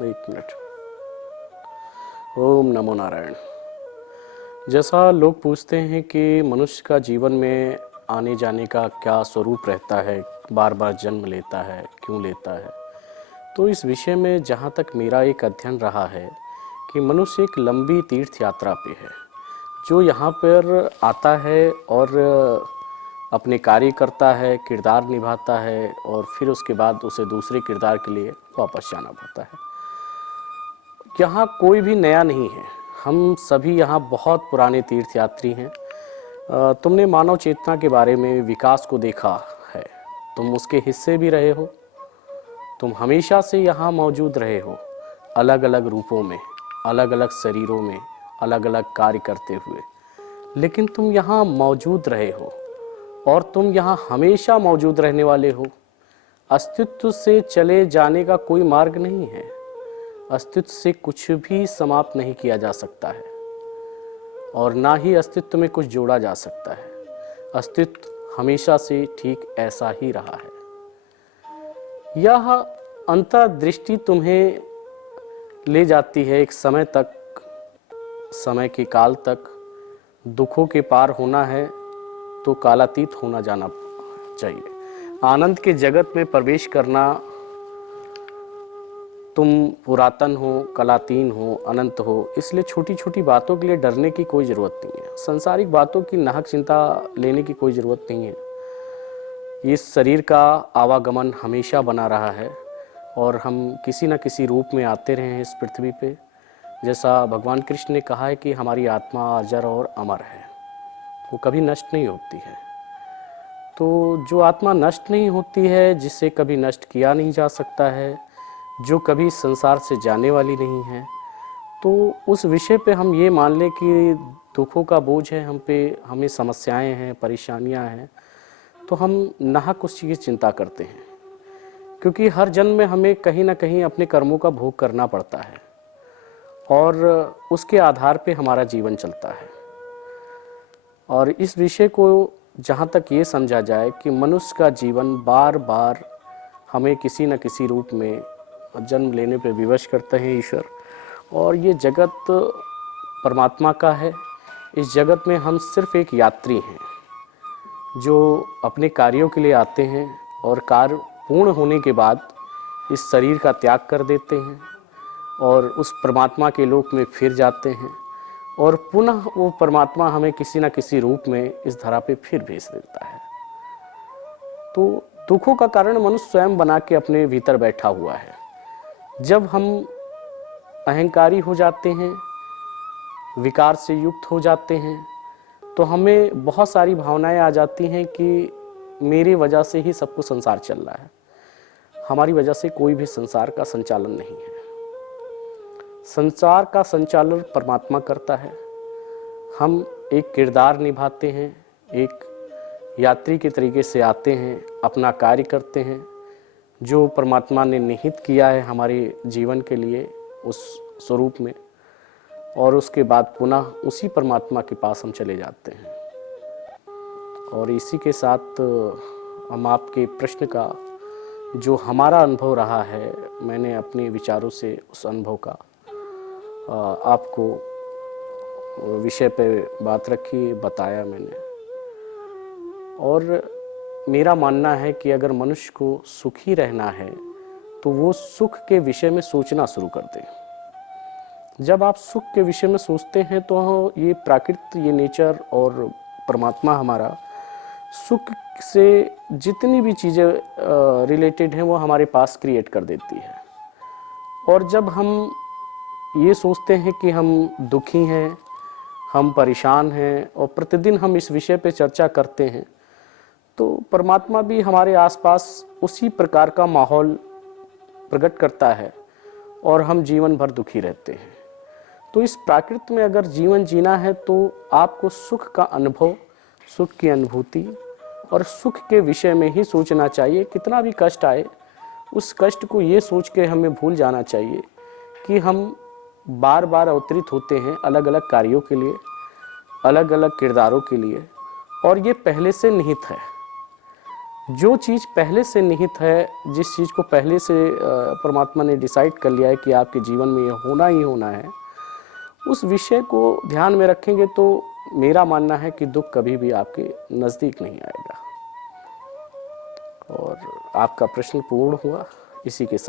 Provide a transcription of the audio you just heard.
एक मिनट। ओम नमो नारायण। जैसा लोग पूछते हैं कि मनुष्य का जीवन में आने जाने का क्या स्वरूप रहता है, बार बार जन्म लेता है, क्यों लेता है, तो इस विषय में जहाँ तक मेरा एक अध्ययन रहा है कि मनुष्य एक लंबी तीर्थ यात्रा पे है, जो यहाँ पर आता है और अपने कार्य करता है, किरदार निभाता है और फिर उसके बाद उसे दूसरे किरदार के लिए वापस जाना पड़ता है। यहाँ कोई भी नया नहीं है, हम सभी यहाँ बहुत पुराने तीर्थयात्री हैं। तुमने मानव चेतना के बारे में, विकास को देखा है, तुम उसके हिस्से भी रहे हो, तुम हमेशा से यहाँ मौजूद रहे हो, अलग अलग रूपों में, अलग अलग शरीरों में, अलग अलग कार्य करते हुए, लेकिन तुम यहाँ मौजूद रहे हो और तुम यहाँ हमेशा मौजूद रहने वाले हो। अस्तित्व से चले जाने का कोई मार्ग नहीं है, अस्तित्व से कुछ भी समाप्त नहीं किया जा सकता है और ना ही अस्तित्व में कुछ जोड़ा जा सकता है। अस्तित्व हमेशा से ठीक ऐसा ही रहा है। यह अंतर्दृष्टि तुम्हें ले जाती है एक समय तक, समय के काल तक। दुखों के पार होना है तो कालातीत होना जाना चाहिए। आनंद के जगत में प्रवेश करना, तुम पुरातन हो, कलातीन हो, अनंत हो, इसलिए छोटी छोटी बातों के लिए डरने की कोई ज़रूरत नहीं है। सांसारिक बातों की नाहक चिंता लेने की कोई ज़रूरत नहीं है। इस शरीर का आवागमन हमेशा बना रहा है और हम किसी न किसी रूप में आते रहे हैं इस पृथ्वी पे। जैसा भगवान कृष्ण ने कहा है कि हमारी आत्मा अजर और अमर है, वो कभी नष्ट नहीं होती है। तो जो आत्मा नष्ट नहीं होती है, जिसे कभी नष्ट किया नहीं जा सकता है, जो कभी संसार से जाने वाली नहीं है, तो उस विषय पे हम ये मान लें कि दुखों का बोझ है हम पे, हमें समस्याएं हैं, परेशानियां हैं, तो हम नाहक उस चीज़ की चिंता करते हैं, क्योंकि हर जन्म में हमें कहीं ना कहीं अपने कर्मों का भोग करना पड़ता है और उसके आधार पे हमारा जीवन चलता है। और इस विषय को जहाँ तक ये समझा जाए कि मनुष्य का जीवन बार बार हमें किसी न किसी रूप में जन्म लेने पे विवश करते हैं ईश्वर, और ये जगत परमात्मा का है। इस जगत में हम सिर्फ एक यात्री हैं जो अपने कार्यों के लिए आते हैं और कार्य पूर्ण होने के बाद इस शरीर का त्याग कर देते हैं और उस परमात्मा के लोक में फिर जाते हैं और पुनः वो परमात्मा हमें किसी न किसी रूप में इस धरा पे फिर भेज देता है। तो दुखों का कारण मनुष्य स्वयं बना के अपने भीतर बैठा हुआ है। जब हम अहंकारी हो जाते हैं, विकार से युक्त हो जाते हैं, तो हमें बहुत सारी भावनाएं आ जाती हैं कि मेरी वजह से ही सब कुछ संसार चल रहा है। हमारी वजह से कोई भी संसार का संचालन नहीं है। संसार का संचालन परमात्मा करता है। हम एक किरदार निभाते हैं, एक यात्री के तरीके से आते हैं, अपना कार्य करते हैं जो परमात्मा ने निहित किया है हमारे जीवन के लिए उस स्वरूप में, और उसके बाद पुनः उसी परमात्मा के पास हम चले जाते हैं। और इसी के साथ हम आपके प्रश्न का जो हमारा अनुभव रहा है, मैंने अपने विचारों से उस अनुभव का आपको विषय पे बात रखी, बताया मैंने। और मेरा मानना है कि अगर मनुष्य को सुखी रहना है तो वो सुख के विषय में सोचना शुरू कर दे। जब आप सुख के विषय में सोचते हैं तो ये प्राकृतिक, ये नेचर और परमात्मा हमारा सुख से जितनी भी चीज़ें रिलेटेड हैं वो हमारे पास क्रिएट कर देती है। और जब हम ये सोचते हैं कि हम दुखी हैं, हम परेशान हैं और प्रतिदिन हम इस विषय पे चर्चा करते हैं, तो परमात्मा भी हमारे आसपास उसी प्रकार का माहौल प्रकट करता है और हम जीवन भर दुखी रहते हैं। तो इस प्राकृत में अगर जीवन जीना है तो आपको सुख का अनुभव, सुख की अनुभूति और सुख के विषय में ही सोचना चाहिए। कितना भी कष्ट आए, उस कष्ट को ये सोच के हमें भूल जाना चाहिए कि हम बार बार अवतरित होते हैं अलग अलग कार्यों के लिए, अलग अलग किरदारों के लिए, और ये पहले से निहित है। जो चीज़ पहले से निहित है, जिस चीज़ को पहले से परमात्मा ने डिसाइड कर लिया है कि आपके जीवन में ये होना ही होना है, उस विषय को ध्यान में रखेंगे तो मेरा मानना है कि दुख कभी भी आपके नज़दीक नहीं आएगा। और आपका प्रश्न पूर्ण हुआ इसी के साथ।